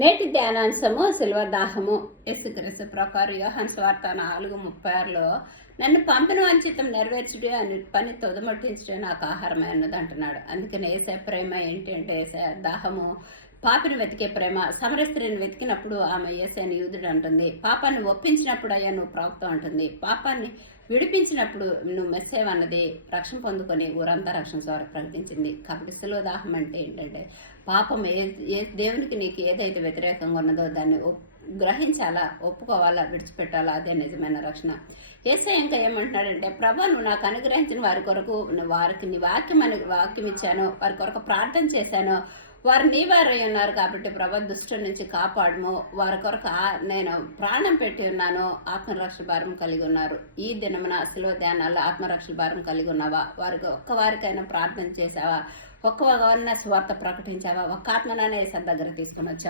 నేటి ధ్యానాంశము శిల్వదాహము. యేసుక్రీస్తు ప్రకారం యోహన్ స్వార్త నాలుగు ముప్పై ఆరులో నన్ను పంపిన వంచితం నెరవేర్చుడు అని పని తొదమట్టించుడే నాకు ఆహారమే అన్నది అంటున్నాడు. అందుకని ఏసే ప్రేమ ఏంటి అంటే ఏసే దాహము పాపిని వెతికే ప్రేమ సమరస్త్రిని వెతికినప్పుడు ఆమె ఏసైని యూదుడు అంటుంది. పాపాన్ని ఒప్పించినప్పుడు అయ్యా నువ్వు ప్రవక్త అంటుంది. పాపాన్ని విడిపించినప్పుడు నువ్వు మెస్సేవ్ అన్నది రక్షణ పొందుకొని ఊరంతా రక్షణ ద్వారా ప్రకటించింది. కాబట్టి సులోదాహం అంటే ఏంటంటే పాపం ఏ ఏ దేవునికి నీకు ఏదైతే వ్యతిరేకంగా ఉన్నదో దాన్ని ఒప్- గ్రహించాలా ఒప్పుకోవాలా విడిచిపెట్టాలా అదే నిజమైన రక్షణ. ఏసై ఇంకా ఏమంటున్నాడంటే ప్రభా నువ్వు నాకు అనుగ్రహించిన వారి కొరకు వారికి నీ వాక్యం అని వాక్యం ఇచ్చాను వారి కొరకు ప్రార్థన చేశాను వారు నీ వారై ఉన్నారు కాబట్టి ప్రభా దుష్టు నుంచి కాపాడము. వారి కొరకు నేను ప్రాణం పెట్టి ఉన్నాను. ఆత్మరక్ష భారం కలిగి ఉన్నారు. ఈ దినమున శిలువ ధ్యానాల్లో ఆత్మరక్ష భారం కలిగి ఉన్నావా? వారికి ఒక్క వారికైనా ప్రార్థన చేసావా ఒక్క స్వార్థ ప్రకటించావా? ఒక్క ఆత్మనానే దగ్గర తీసుకుని వచ్చావా?